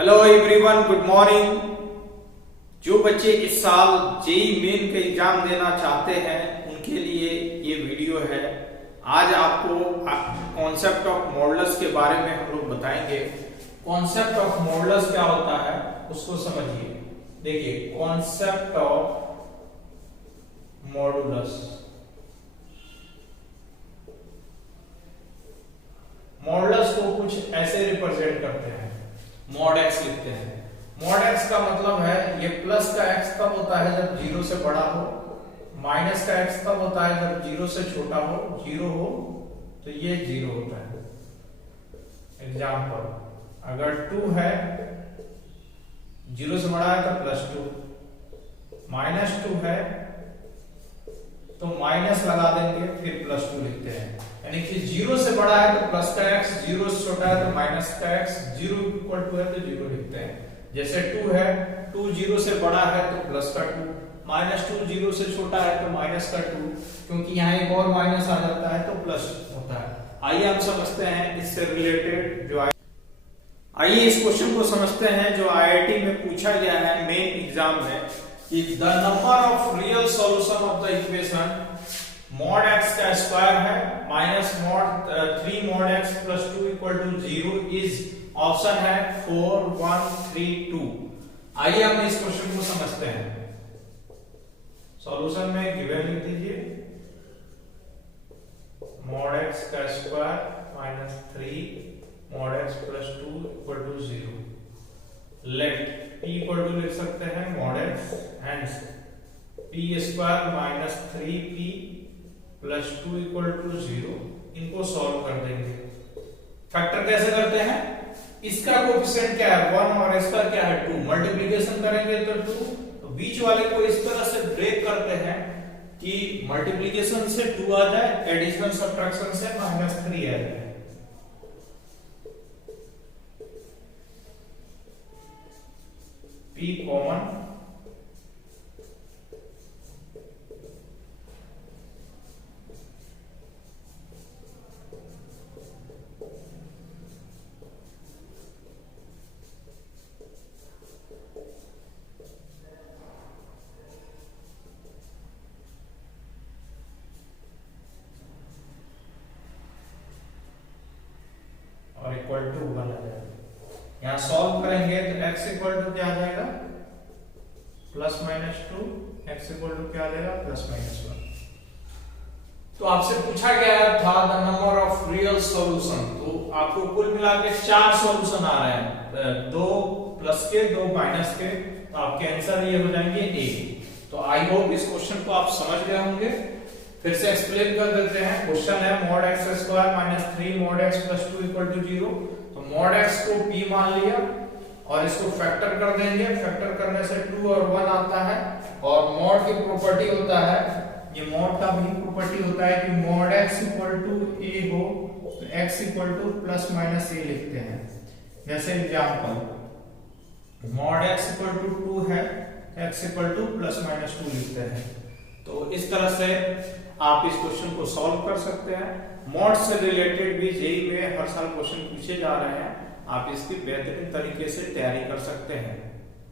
Hello everyone, good morning. जो बच्चे इस साल जेईई मेन का एग्जाम देना चाहते हैं उनके लिए ये वीडियो है। आज आपको कॉन्सेप्ट ऑफ मॉडुलस के बारे में हम लोग बताएंगे। कॉन्सेप्ट ऑफ मॉडुलस क्या होता है उसको समझिए। देखिए, कॉन्सेप्ट ऑफ मॉडुलस, मॉडुलस को कुछ ऐसे रिप्रेजेंट करते हैं। मॉड एक्स लिखते हैं। मॉड एक्स का मतलब है ये प्लस का एक्स तब होता है जब जीरो से बड़ा हो, माइनस का एक्स तब होता है जब जीरो से छोटा हो, जीरो हो तो ये जीरो होता है। एग्जाम्पल, अगर 2 है, जीरो से बड़ा है तो +2, -2 है तो माइनस लगा देंगे फिर +2 लिखते हैं। यानी कि जीरो से बड़ा है तो प्लस का एक्स, जीरो से छोटा है तो माइनस का एक्स, जीरो इक्वल टू है तो जीरो लिखते हैं। जैसे 2 है, 2 जीरो से बड़ा है तो प्लस का 2, -2 जीरो से छोटा है तो माइनस का 2, क्योंकि यहाँ एक और माइनस आ जाता है तो प्लस होता है। आइए हम समझते हैं इससे रिलेटेड आइए इस क्वेश्चन को समझते हैं जो आईआईटी में पूछा गया है मेन एग्जाम में। The number of real solution of the equation mod X का स्क्वायर है minus mod 3 mod X plus 2 equal to 0 is, option है 4 1 3 2। आइए हम इस क्वेश्चन को समझते हैं। सॉल्यूशन में गिवन लिख दीजिए, मॉड एक्स का square minus 3 mod X plus 2 equal to 0। Let p equal to लिख सकते हैं mod X, hence p square minus 3p plus 2 equal to 0। इनको सॉल्व कर देंगे। फैक्टर कैसे करते हैं? इसका कोएफिशिएंट क्या है 1 और इसका क्या है 2, मल्टीप्लिकेशन करेंगे तो 2, तो बीच वाले को इस तरह से ब्रेक करते हैं कि मल्टीप्लिकेशन से 2 आ जाए, एडिशन सब्ट्रैक्शन से -3 आ जाए। p कॉमन, और इक्वल टू 1 आ जाएगा। यहां सॉल्व करेंगे तो x इक्वल टू क्या आ जाएगा +-2, x इक्वल टू क्या आ जाएगा +-1। तो आपसे पूछा गया था the number of real solution, तो आपको कुल मिला के 4 सॉल्यूशन आ रहे हैं, 2 प्लस के 2 माइनस के, तो आपके आंसर ये हो जाएंगे A। तो आई होप इस क्वेश्चन को आप समझ गए होंगे। फिर से एक्सप्लेन कर देते हैं। क्वेश्चन है mod X square minus 3 mod X plus 2 equal to 0। तो मॉड एक्स को p मान लिया और इसको फैक्टर कर देंगे। फैक्टर करने से 2 और 1 आता है, और मॉड की प्रॉपर्टी होता है, ये मॉड का भी प्रॉपर्टी होता है कि mod x equal to a हो तो x equal to plus minus a लिखते हैं। जैसे example, mod x equal to 2 है, x equal to plus minus 2 लिखते हैं। तो इस तरह से आप इस क्वेश्चन को सॉल्व कर सकते हैं। मॉड से रिलेटेड भी जेईई में हर साल क्वेश्चन पूछे जा रहे हैं, आप इसकी बेहतरीन तरीके से तैयारी कर सकते हैं।